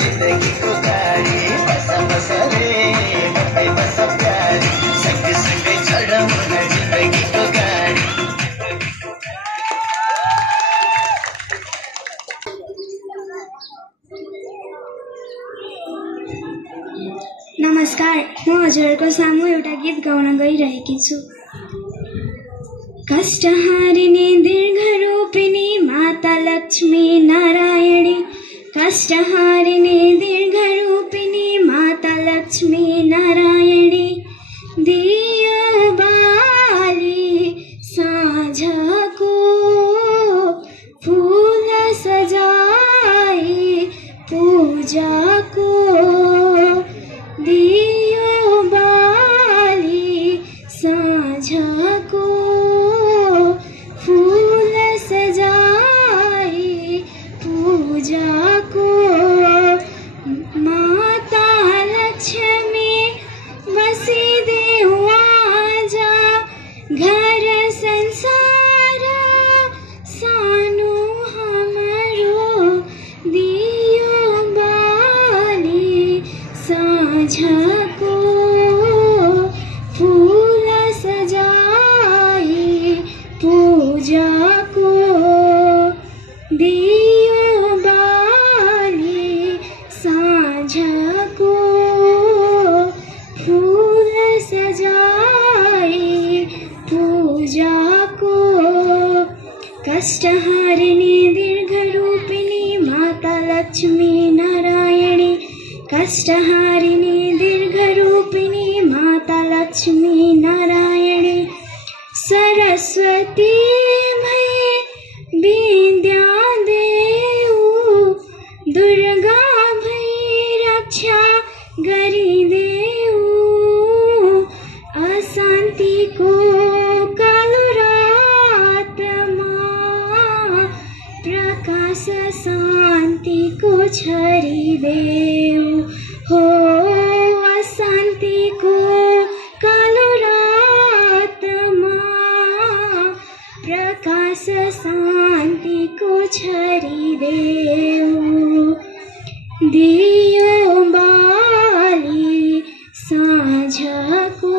जिंदगी को गाड़ी बस बस रे बस प्यारी हजुरको सामु एउटा गीत गाउन गइरहेकी छु। कष्टहारिणी दीर्घरूपिणी माता लक्ष्मी नारायणी, कष्टहारिणी दीर्घरूपिणी माता लक्ष्मी नारायणी, दियो बाली साँझको फूल सजाई पूजाको, दियो बाली साँझको फूल सजाई पूजाको, माता लक्ष्मी बसिदेऊ आज घर संसार सानो हाम्रो, दियो बाली साँझको फूल सजाई पूजाको, दियो बाली साँझको फूल सजाई पूजाको, कष्टहारिणी दीर्घरूपिणी माता लक्ष्मी नारायणी, कष्टहारिणी दीर्घरूपिणी माता लक्ष्मी नारायणी, सरस्वती भई विद्या देऊ, दुर्गा भई रक्षा गरिदेऊ, अशान्तिको कालो रातमा प्रकाश शान्तिको छरिदेऊ, हो अशान्तिको कालो रातमा प्रकाश शान्तिको छरिदेऊ, दियो बाली साँझको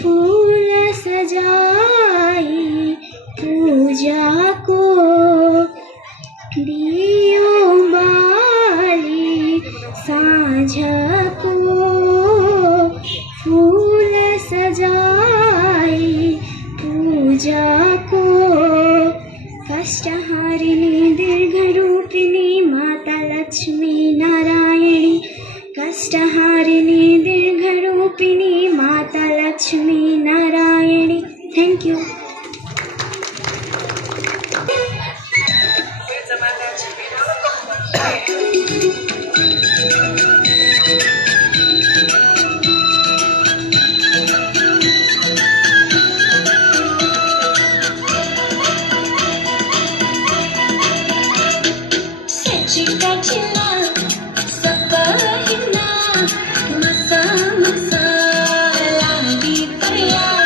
फूल सजाई पूजाको, दियो बाली साँझको फूल सजाई पूजाको, कष्टहारिणी दीर्घरूपिणी माता लक्ष्मी नारायणी, कष्टहारिणी दीर्घरूपिणी माता Lakshmi Narayani. Thank you. Masa-masa lagi teriak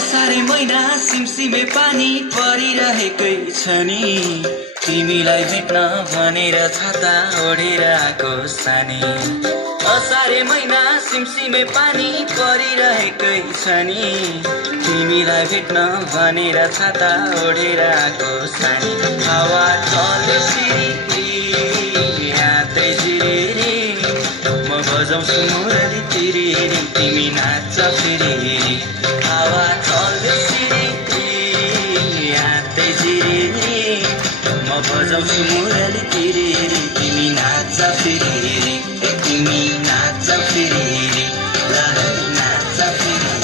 असारे महिना सिमसिमे पानी परिरहेकै छ नि तिमीलाई भेट्न भनेर छाता ओढेर आएको सानी असारे महिना सिमसिमे पानी परिरहेकै छ नि तिमीलाई भेट्न भनेर छाता ओढेर आएको सानी हावा चल्यो सिरिरी हातै जिरेरी म बजाउँछु मुरली तिरेरी तिमी नाच्छ फेरि हावा चल्यो सिरिरी हातै जिरेरी म बजाउँछु मुरली तिरेरी तिमी नाच्छ फेरि तिमी नाच्छ फेरि नाच्छ फेरि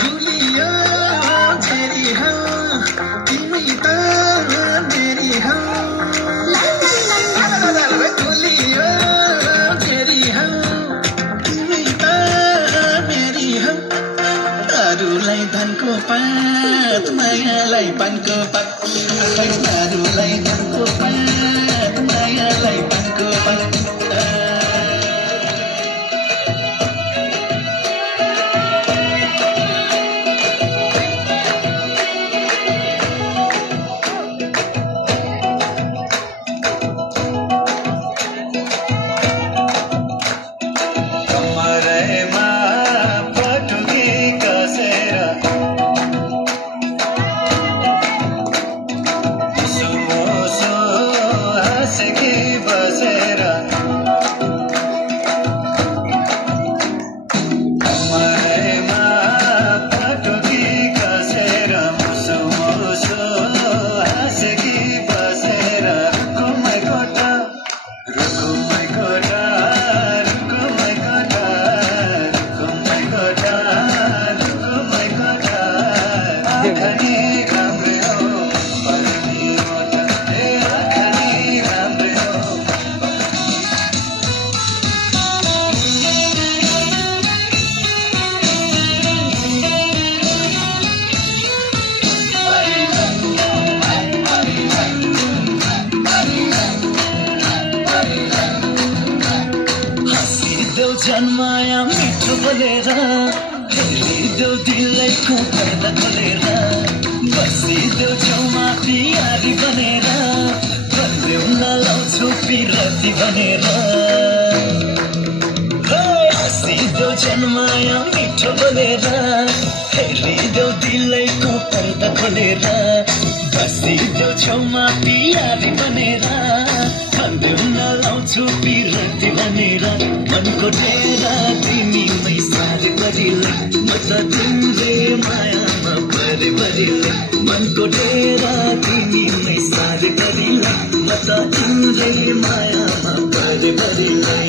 दुलिया तेरी हो तिमी त मेरी हो दुलिया तेरी हो तिमी त मेरी हो अरूलाई धनको पात मायालाई पानको पात अरूलाई धनको पात मायालाई पानको पात जन्माया मिठो बोलेर हेरिदेऊ दिलैको पर्दा खोलेर बसिदेऊ छेउमा प्यारी बनेर भन्देऊ नलाउँछु पिरती भनेर हँसिदेऊ जन्माया मिठो बोलेर हेरिदेऊ दिलैको पर्दा खोलेर बसिदेऊ छेउमा प्यारी बनेर भन्देऊ नलाउँछु पिरती भनेर मनको डेरा तिमीमै सारे परिले म त तिम्रै मायामा परे परिले मनको डेरा तिमीमै सारे परिले म त तिम्रै मायामा परे परिले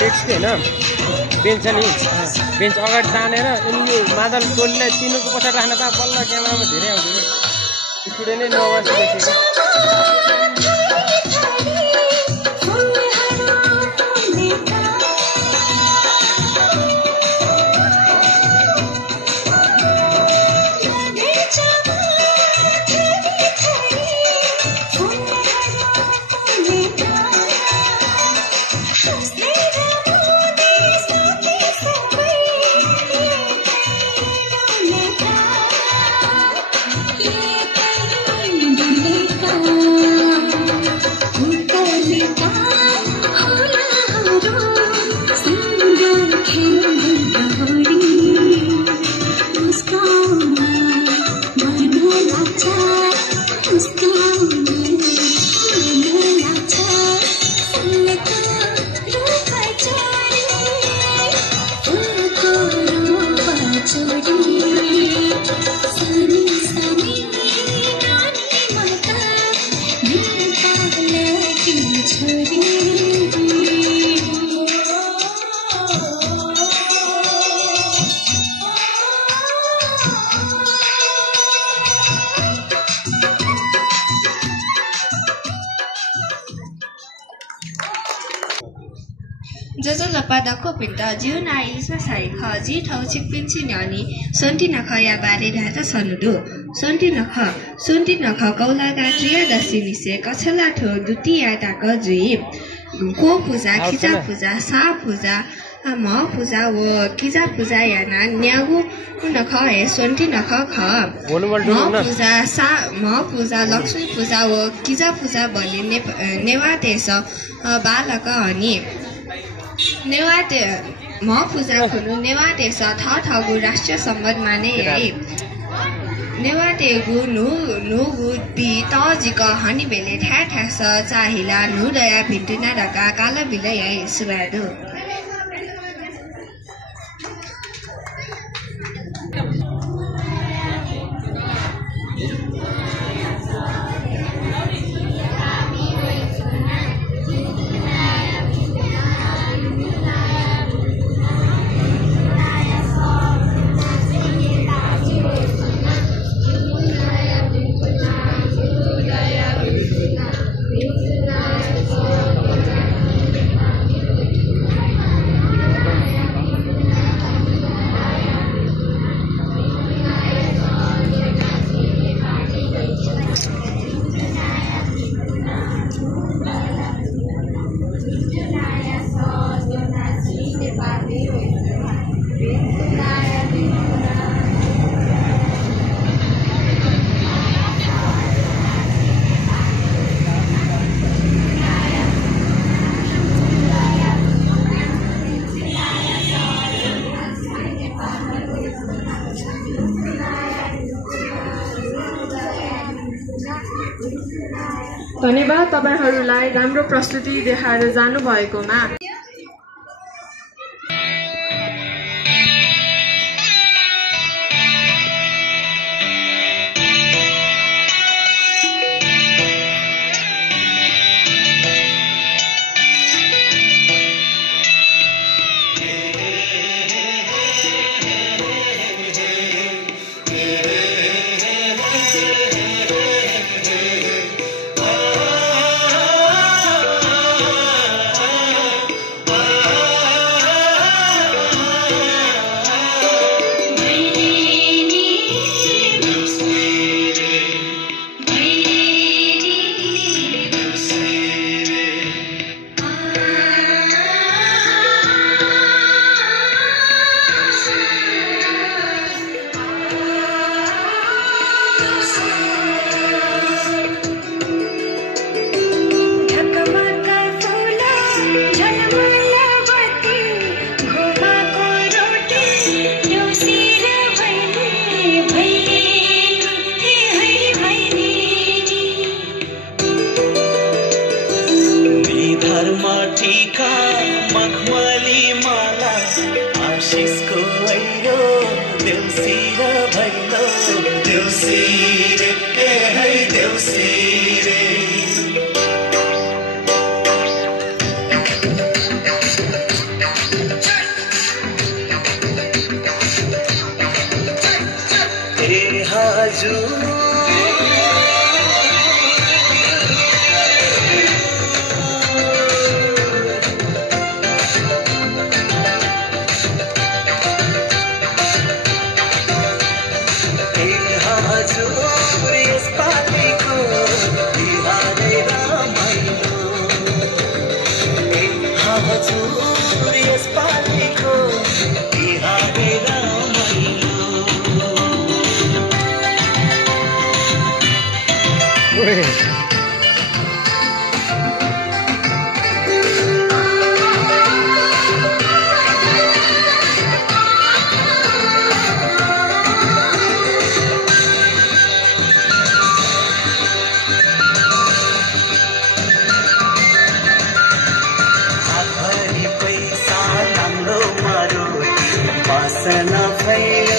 डेस्क हैन बेन्च छ नि बेन्च अगाडि तानेर अनि यो मादल टोलीलाई तिनीको पछाडि राख्न त बल्ल क्यामेरामा धेरै आउँछ नि स्टुडेन्टै नबसेको Padako pinta June Aisa Sai Haji Tauchik Pinchiniani, Sontina Kaya Bari Data Sanudu, Sontina Kaula Gatria, the Sinise, Kachalato, Dutia Daka Dream, Ko Puza, Kita Puza, Sa Puza, म पूजा व किजा पूजा याना न्यागु नख हे सोन्टी नख ख म पूजा लक्ष्मी पूजा व किजा पूजा भन्ने नेवातेस बालक हनी नेवाते म पूजा खुनु नेवातेस थगु राष्ट्रिय सम्बन्ध माने है नेवातेगु नुगु ती तजिक हनी बेले ठ्यास चाहिला नु दया भिन्टुना ढका काला बिलै है सुबादु धन्यवाद तपाईहरुलाई राम्रो प्रस्तुति देखाएर जानु भएकोमा। Sana fai